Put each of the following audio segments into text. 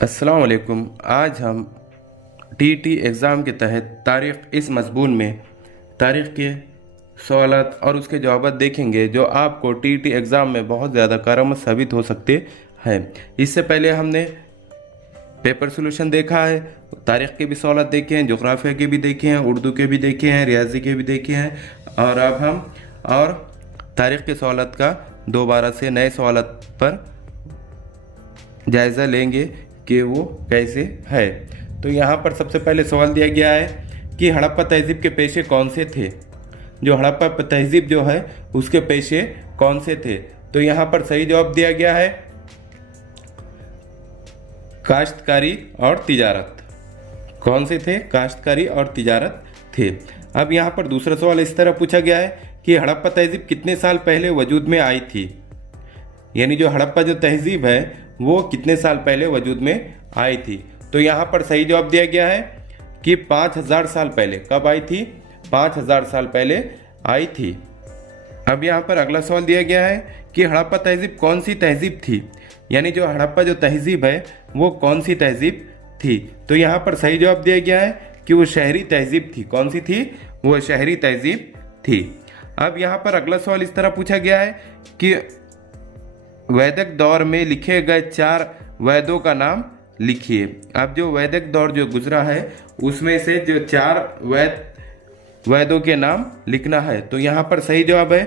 अस्सलाम वालेकुम। आज हम टीईटी एग्ज़ाम के तहत तारीख़ इस मज़मून में तारीख़ के सवालात और उसके जवाब देखेंगे जो आपको टीईटी एग्ज़ाम में बहुत ज़्यादा कारगर साबित हो सकते हैं। इससे पहले हमने पेपर सोल्यूशन देखा है, तारीख़ के भी सवालात देखे हैं, जोग्राफिया के भी देखे हैं, उर्दू के भी देखे हैं, रियाजी के भी देखे हैं और अब हम तारीख़ के सवालात का दोबारा से नए सवालात पर जायज़ा लेंगे कि वो कैसे है। तो यहाँ पर सबसे पहले सवाल दिया गया है कि हड़प्पा तहज़ीब के पेशे कौन से थे। जो हड़प्पा तहज़ीब जो है उसके पेशे कौन से थे। तो यहाँ पर सही जवाब दिया गया है काश्तकारी और तिजारत। कौन से थे? काश्तकारी और तिजारत थे। अब यहाँ पर दूसरा सवाल इस तरह पूछा गया है कि हड़प्पा तहज़ीब कितने साल पहले वजूद में आई थी। यानी जो हड़प्पा जो तहज़ीब है वो कितने साल पहले वजूद में आई थी। तो यहाँ पर सही जवाब दिया गया है कि 5000 साल पहले। कब आई थी? 5000 साल पहले आई थी। अब यहाँ पर अगला सवाल दिया गया है कि हड़प्पा तहज़ीब कौन सी तहज़ीब थी। यानी जो हड़प्पा जो तहज़ीब है वो कौन सी तहज़ीब थी। तो यहाँ पर सही जवाब दिया गया है कि वो शहरी तहज़ीब थी। कौन सी थी? वो शहरी तहज़ीब थी। अब यहाँ पर अगला सवाल इस तरह पूछा गया है कि वैदिक दौर में लिखे गए 4 वेदों का नाम लिखिए। अब जो वैदिक दौर जो गुजरा है उसमें से जो 4 वेदों के नाम लिखना है। तो यहाँ पर सही जवाब है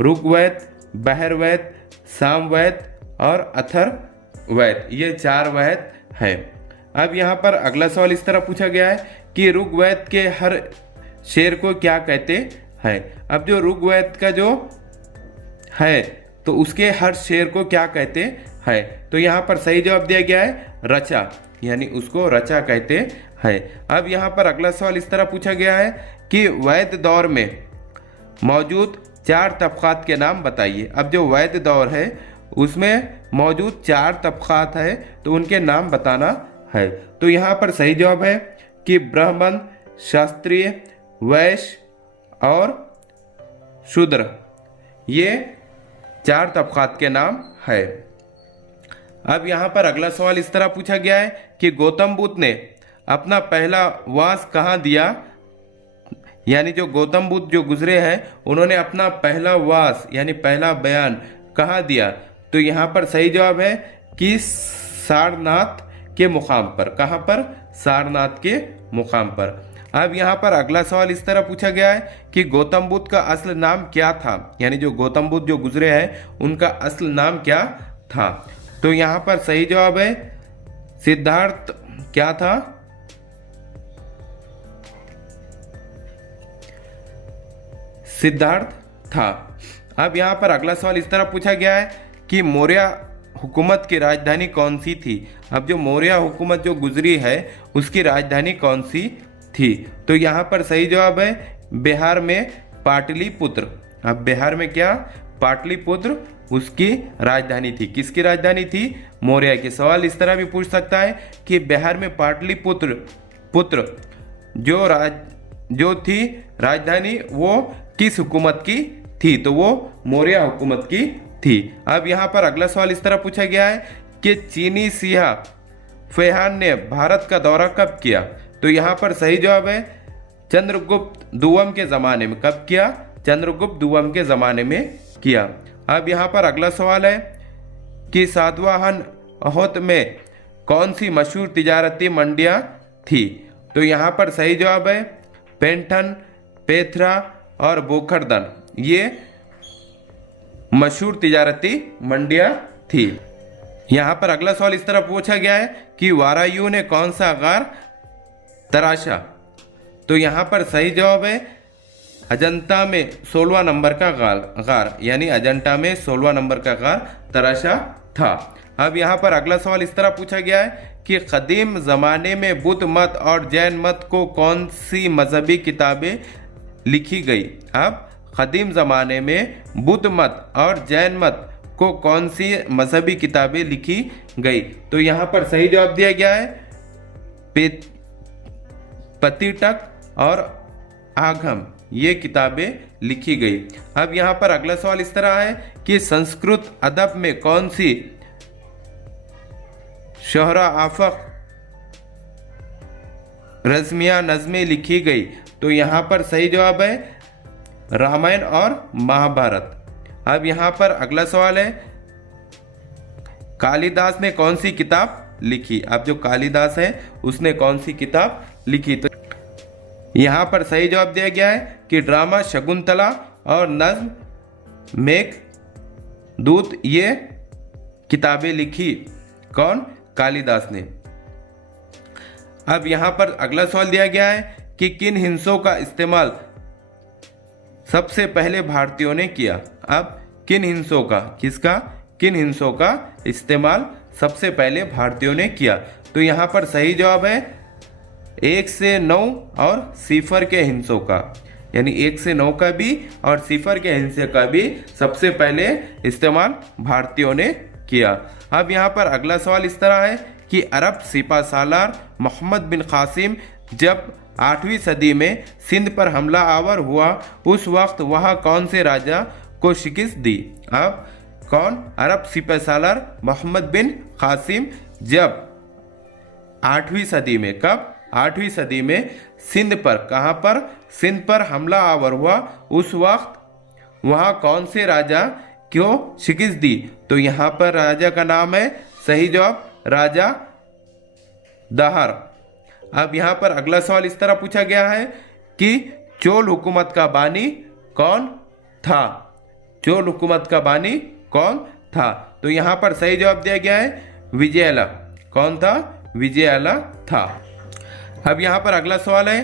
ऋग्वेद, बहरवेद, सामवेद और अथर्ववेद। ये 4 वेद है। अब यहाँ पर अगला सवाल इस तरह पूछा गया है कि ऋग्वेद के हर शेर को क्या कहते हैं। अब जो ऋग्वेद का जो है तो उसके हर शेर को क्या कहते हैं। तो यहाँ पर सही जवाब दिया गया है रचा, यानी उसको रचा कहते हैं। अब यहाँ पर अगला सवाल इस तरह पूछा गया है कि वैद दौर में मौजूद 4 तबक़ात के नाम बताइए। अब जो वैद दौर है उसमें मौजूद 4 तबक़ात है तो उनके नाम बताना है। तो यहाँ पर सही जवाब है कि ब्राह्मण, क्षत्रिय, वैश्य और शूद्र, ये 4 तबक़ात के नाम है। अब यहाँ पर अगला सवाल इस तरह पूछा गया है कि गौतम बुद्ध ने अपना पहला वास कहाँ दिया। यानी जो गौतम बुद्ध जो गुजरे हैं उन्होंने अपना पहला वास यानी पहला बयान कहाँ दिया। तो यहाँ पर सही जवाब है कि सारनाथ के मुकाम पर। कहाँ पर? सारनाथ के मुकाम पर। अब यहाँ पर अगला सवाल इस तरह पूछा गया है कि गौतम बुद्ध का असल नाम क्या था। यानी जो गौतम बुद्ध जो गुजरे हैं उनका असल नाम क्या था। तो यहाँ पर सही जवाब है सिद्धार्थ। क्या था? सिद्धार्थ था। अब यहाँ पर अगला सवाल इस तरह पूछा गया है कि मौर्य हुकूमत की राजधानी कौन सी थी। अब जो मौर्य हुकूमत जो गुजरी है उसकी राजधानी कौन सी थी। तो यहाँ पर सही जवाब है बिहार में पाटलिपुत्र। अब बिहार में क्या? पाटलिपुत्र उसकी राजधानी थी। किसकी राजधानी थी? मौर्य की। सवाल इस तरह भी पूछ सकता है कि बिहार में पाटलिपुत्र जो थी राजधानी वो किस हुकूमत की थी। तो वो मौर्य हुकूमत की थी। अब यहाँ पर अगला सवाल इस तरह पूछा गया है कि चीनी सियाह फैहान ने भारत का दौरा कब किया। तो यहाँ पर सही जवाब है चंद्रगुप्त दुर्गम के ज़माने में। कब किया? चंद्रगुप्त दुर्गम के ज़माने में किया। अब यहाँ पर अगला सवाल है कि सातवाहन अहोत में कौन सी मशहूर तिजारती मंडियाँ थी। तो यहाँ पर सही जवाब है पैंठन, पेथरा और बोखरदन, ये मशहूर तिजारती मंडियाँ थी। यहाँ पर अगला सवाल इस तरह पूछा गया है कि वारायु ने कौन सा गार तराशा। तो यहाँ पर सही जवाब है अजंता में 16वां नंबर का गार, यानी अजंता में 16वां नंबर का गार तराशा था। अब यहाँ पर अगला सवाल इस तरह पूछा गया है कि कदीम ज़माने में बुद्ध मत और जैन मत को कौन सी मजहबी किताबें लिखी गई। अब कदीम ज़माने में बुद्ध मत और जैन मत को कौन सी मजहबी किताबें लिखी गई। तो यहाँ पर सही जवाब दिया गया है पतिटक और आगम, ये किताबें लिखी गई। अब यहाँ पर अगला सवाल इस तरह है कि संस्कृत अदब में कौन सी शोहरा आफक रज़्मिया नज़में लिखी गई? तो यहाँ पर सही जवाब है रामायण और महाभारत। अब यहाँ पर अगला सवाल है, कालिदास ने कौन सी किताब लिखी? अब जो कालिदास है उसने कौन सी किताब लिखी? तो यहाँ पर सही जवाब दिया गया है कि ड्रामा शकुंतला और नज्म मेघदूत, ये किताबें लिखी कौन? कालिदास ने। अब यहाँ पर अगला सवाल दिया गया है कि किन हिंसों का इस्तेमाल सबसे पहले भारतीयों ने किया? अब किन हिंसों का, किसका, किन हिंसों का इस्तेमाल सबसे पहले भारतीयों ने किया? तो यहाँ पर सही जवाब है 1 से 9 और सिफर के हिंसों का, यानी 1 से 9 का भी और सिफर के हिंसे का भी सबसे पहले इस्तेमाल भारतीयों ने किया। अब यहाँ पर अगला सवाल इस तरह है कि अरब सिपा सालार मोहम्मद बिन कासिम जब 8वीं सदी में सिंध पर हमला आवर हुआ, उस वक्त वह कौन से राजा को शिकस्त दी? अब कौन? अरब सिपा सालार मोहम्मद बिन कासिम जब 8वीं सदी में, कब? 8वीं सदी में सिंध पर, कहाँ पर? सिंध पर हमला आवर हुआ, उस वक्त वह कौन से राजा को शिकस्त दी? तो यहाँ पर राजा का नाम है, सही जवाब राजा दाहर। अब यहाँ पर अगला सवाल इस तरह पूछा गया है कि चोल हुकूमत का बानी कौन था? चोल हुकूमत का बानी कौन था? तो यहाँ पर सही जवाब दिया गया है विजयला। कौन था? विजयला था। अब यहाँ पर अगला सवाल है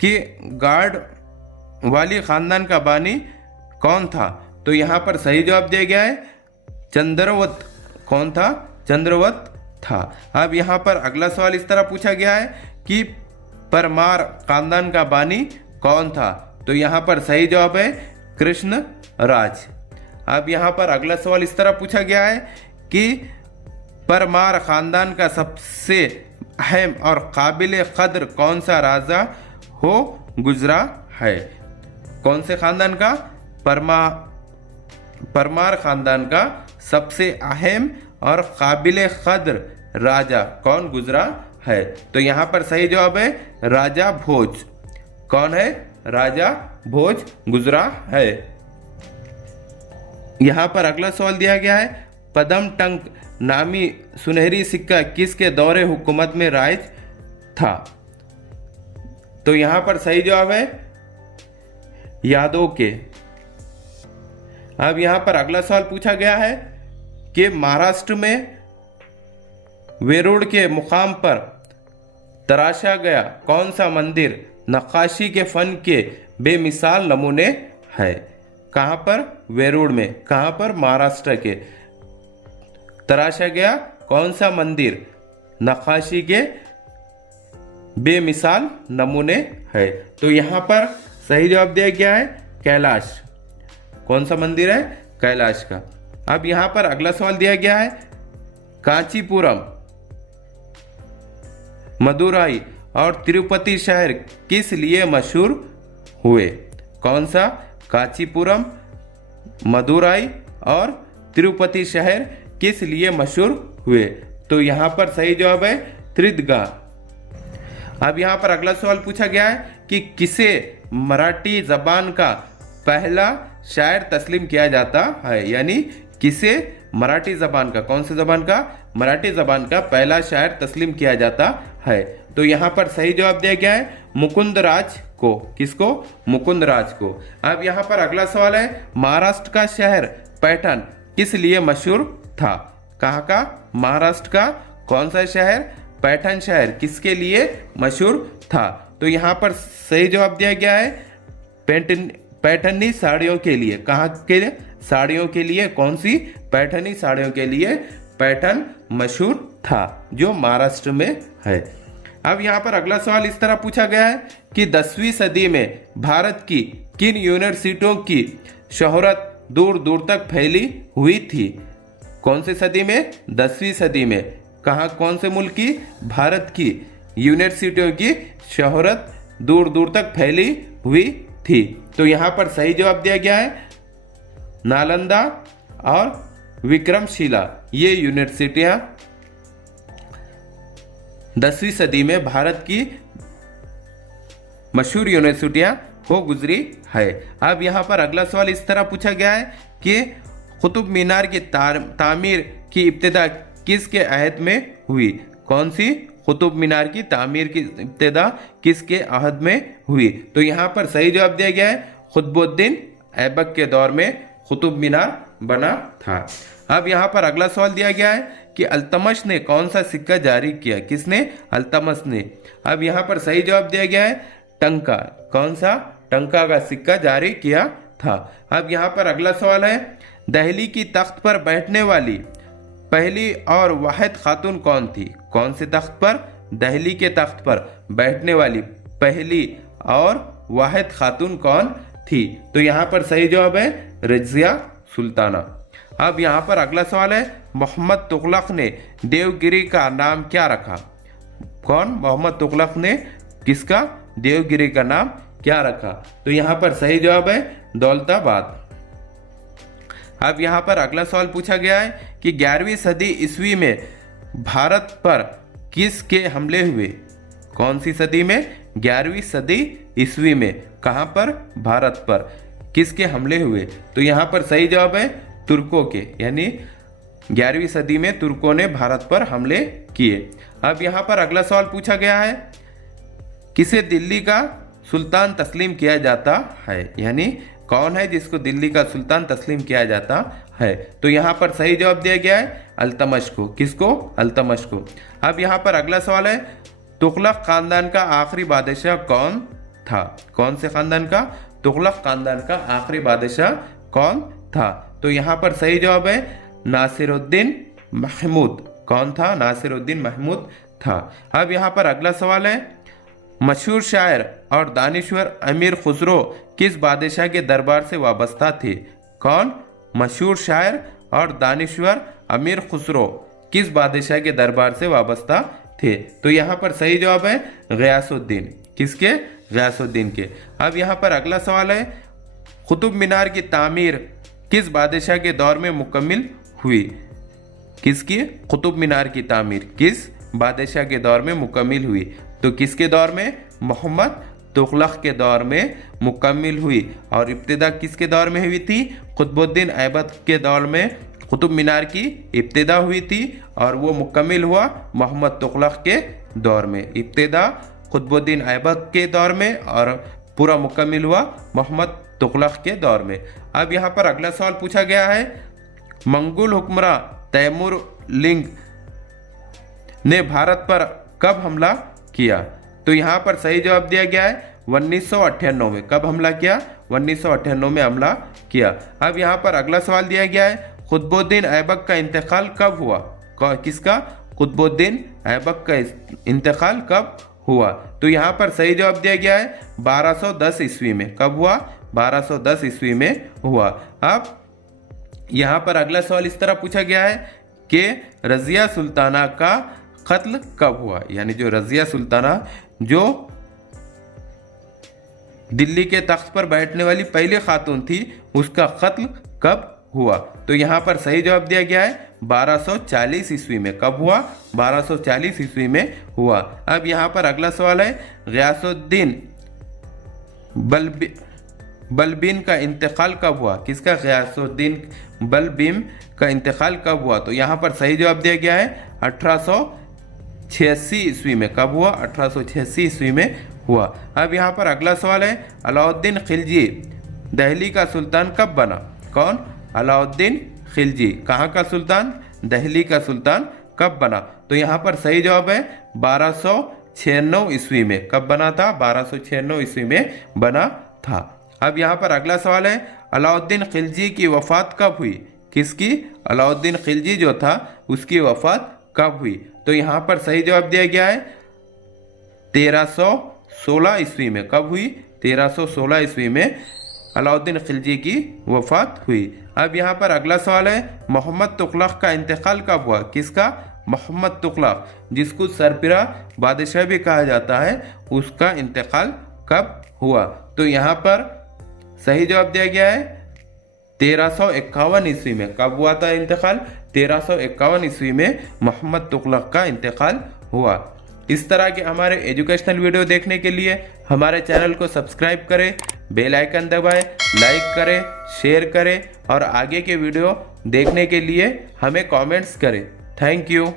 कि गार्ड वाली खानदान का बानी कौन था? तो यहाँ पर सही जवाब दिया गया है चंद्रवत। कौन था? चंद्रवत था। अब यहाँ पर अगला सवाल इस तरह पूछा गया है कि परमार खानदान का बानी कौन था? तो यहाँ पर सही जवाब है कृष्ण राज। अब यहाँ पर अगला सवाल इस तरह पूछा गया है कि परमार खानदान का सबसे अहम और काबिल कद्र कौन सा राजा हो गुजरा है? कौन से खानदान का? परमार खानदान का सबसे अहम और काबिल कद्र राजा कौन गुजरा है? तो यहाँ पर सही जवाब है राजा भोज। कौन है? राजा भोज गुजरा है। यहाँ पर अगला सवाल दिया गया है पदम टंक नामी सुनहरी सिक्का किसके दौरे हुकूमत में राइज था? तो यहाँ पर सही जवाब है यादव के। अब यहाँ पर अगला सवाल पूछा गया है कि महाराष्ट्र में वेरूड़ के मुकाम पर तराशा गया कौन सा मंदिर नक्काशी के फन के बेमिसाल नमूने है? कहाँ पर? वेरूड़ में। कहाँ पर? महाराष्ट्र के। तराशा गया कौन सा मंदिर नक्काशी के बेमिसाल नमूने है? तो यहाँ पर सही जवाब दिया गया है कैलाश। कौन सा मंदिर है? कैलाश का। अब यहाँ पर अगला सवाल दिया गया है कांचीपुरम, मदुराई और तिरुपति शहर किस लिए मशहूर हुए? कौन सा? कांचीपुरम, मदुराई और तिरुपति शहर किस लिए मशहूर हुए? तो यहाँ पर सही जवाब है त्रिदगा। अब यहाँ पर अगला सवाल पूछा गया है कि किसे मराठी जबान का पहला शायर तस्लीम किया जाता है? यानी किसे मराठी जबान का, कौन सी जबान का? मराठी जबान का पहला शायर तस्लीम किया जाता है? तो यहाँ पर सही जवाब दिया गया है मुकुंद राज को। किसको? मुकुंद राज को। अब यहाँ पर अगला सवाल है महाराष्ट्र का शहर पैठण किस लिए मशहूर था? कहाँ का? महाराष्ट्र का कौन सा शहर? पैठण शहर किसके लिए मशहूर था? तो यहाँ पर सही जवाब दिया गया है पैठनी साड़ियों के लिए। कहाँ के लिए? साड़ियों के लिए। कौन सी? पैठनी साड़ियों के लिए पैठण मशहूर था, जो महाराष्ट्र में है। अब यहाँ पर अगला सवाल इस तरह पूछा गया है कि 10वीं सदी में भारत की किन यूनिवर्सिटियों की शोहरत दूर दूर तक फैली हुई थी? कौन सी सदी में? 10वीं सदी में। कहाँ? कौन से मुल्क की? भारत की यूनिवर्सिटियों की शोहरत दूर दूर तक फैली हुई थी। तो यहाँ पर सही जवाब दिया गया है नालंदा और विक्रमशिला, ये यूनिवर्सिटियाँ 10वीं सदी में भारत की मशहूर यूनिवर्सिटियां हो गुजरी है। अब यहाँ पर अगला सवाल इस तरह पूछा गया है कि कुतुब मीनार की तामीर की इब्तिदा किसके अहद में हुई? कौन सी कुतुब मीनार की तामीर की इब्तिदा किसके अहद में हुई? तो यहाँ पर सही जवाब दिया गया है कुतुबुद्दीन ऐबक के दौर में कुतुब मीनार बना था। अब यहाँ पर अगला सवाल दिया गया है कि अल्तमश ने कौन सा सिक्का जारी किया? किसने? अल्तमश ने। अब यहाँ पर सही जवाब दिया गया है टंका। कौन सा? टंका का सिक्का जारी किया था। अब यहाँ पर अगला सवाल है दिल्ली की तख्त पर बैठने वाली पहली और वाहिद खातून कौन थी? कौन से तख्त पर? दिल्ली के तख्त पर बैठने वाली पहली और वाहिद खातून कौन थी? तो यहाँ पर सही जवाब है रजिया सुल्ताना। अब यहाँ पर अगला सवाल है मोहम्मद तुगलक ने देवगिरी का नाम क्या रखा? कौन? मोहम्मद तुगलक ने किसका? देवगिरी का नाम क्या रखा? तो यहाँ पर सही जवाब है दौलताबाद। अब यहाँ पर अगला सवाल पूछा गया है कि 11वीं सदी ईस्वी में भारत पर किसके हमले हुए? कौन सी सदी में? 11वीं सदी ईस्वी में। कहाँ पर? भारत पर किसके हमले हुए? तो यहाँ पर सही जवाब है तुर्कों के, यानी 11वीं सदी में तुर्कों ने भारत पर हमले किए। अब यहाँ पर अगला सवाल पूछा गया है किसे दिल्ली का सुल्तान तस्लीम किया जाता है? यानी कौन है जिसको दिल्ली का सुल्तान तस्लीम किया जाता है? तो यहाँ पर सही जवाब दिया गया है अल्तमश को। किसको? अल्तमश को। अब यहाँ पर अगला सवाल है तुगलक खानदान का आखिरी बादशाह कौन था? कौन से खानदान का? तुगलक खानदान का आखिरी बादशाह कौन था? तो यहाँ पर सही जवाब है नासिरुद्दीन महमूद। कौन था? नासिरुद्दीन महमूद था। अब यहाँ पर अगला सवाल है मशहूर शायर और दानिश्वर अमीर खुसरो किस बादशाह के दरबार से वाबस्ता थे? कौन? मशहूर शायर और दानिश्वर अमीर खुसरो किस बादशाह के दरबार से वाबस्ता थे? तो यहाँ पर सही जवाब है गयासुद्दीन। किसके? गयासुद्दीन के। अब यहाँ पर अगला सवाल है कुतुब मीनार की तामीर किस बादशाह के दौर में मुकम्मिल हुई? किसकी? कुतुब मीनार की तामीर किस बादशाह के दौर में मुकम्मिल हुई? तो किसके दौर में? मोहम्मद तुगलक के दौर में मुकम्मिल हुई। और इब्तिदा किसके दौर में हुई थी? कुतुबुद्दीन ऐबक के दौर में कुतुब मीनार की इब्तिदा हुई थी और वो मुकम्मिल हुआ मोहम्मद तुगलक के दौर में। इब्तिदा कुतुबुद्दीन ऐबक के दौर में और पूरा मुकम्मिल हुआ मोहम्मद तुगलक के दौर में। अब यहाँ पर अगला सवाल पूछा गया है मंगोल हुक्मरान तैमूर लिंग ने भारत पर कब हमला किया? तो यहाँ पर सही जवाब दिया गया है 1998 में। कब हमला किया? 1998 में हमला किया। अब यहाँ पर अगला सवाल दिया गया है कुतुबुद्दीन ऐबक का इंतकाल कब हुआ? किसका? कुतुबुद्दीन ऐबक का इंतकाल कब हुआ? तो यहाँ पर सही जवाब दिया गया है 1210 ईस्वी में। कब हुआ? 1210 ईस्वी में हुआ। अब यहाँ पर अगला सवाल इस तरह पूछा गया है कि रजिया सुल्ताना का कत्ल कब हुआ? यानी जो रजिया सुल्ताना जो दिल्ली के तख्त पर बैठने वाली पहली खातून थी उसका कत्ल कब हुआ? तो यहाँ पर सही जवाब दिया गया है 1240 ईस्वी में। कब हुआ? 1240 ईस्वी में हुआ। अब यहाँ पर अगला सवाल है गयासुद्दीन बलबीन का इंतकाल कब हुआ? किसका? गयासुद्दीन बलबीन का इंतकाल कब हुआ? तो यहाँ पर सही जवाब दिया गया है 1886 ईस्वी में। कब हुआ? 1886 ईस्वी में हुआ। अब यहाँ पर अगला सवाल है अलाउद्दीन खिलजी दिल्ली का सुल्तान कब बना? कौन? अलाउद्दीन खिलजी। कहाँ का सुल्तान? दिल्ली का सुल्तान कब बना? तो यहाँ पर सही जवाब है 1296 ईस्वी में। कब बना था? 1296 ईस्वी में बना था। अब यहाँ पर अगला सवाल है अलाउद्दीन खिलजी की वफात कब हुई? किसकी? अलाउद्दीन खिलजी जो था उसकी वफात कब हुई? तो यहाँ पर सही जवाब दिया गया है 1316 ईस्वी में। कब हुई? 1316 ईस्वी में अलाउद्दीन खिलजी की वफात हुई। अब यहाँ पर अगला सवाल है मोहम्मद तुगलक का इंतकाल कब हुआ? किसका? मोहम्मद तुगलक जिसको सरपिरा बादशाह भी कहा जाता है उसका इंतकाल कब हुआ? तो यहाँ पर सही जवाब दिया गया है 1351 ईस्वी में। कब हुआ था इंतकाल? 1351 ईस्वी में मोहम्मद तुगलक का इंतकाल हुआ। इस तरह के हमारे एजुकेशनल वीडियो देखने के लिए हमारे चैनल को सब्सक्राइब करें, बेल आइकन दबाएं, लाइक करें, शेयर करें और आगे के वीडियो देखने के लिए हमें कमेंट्स करें। Thank you.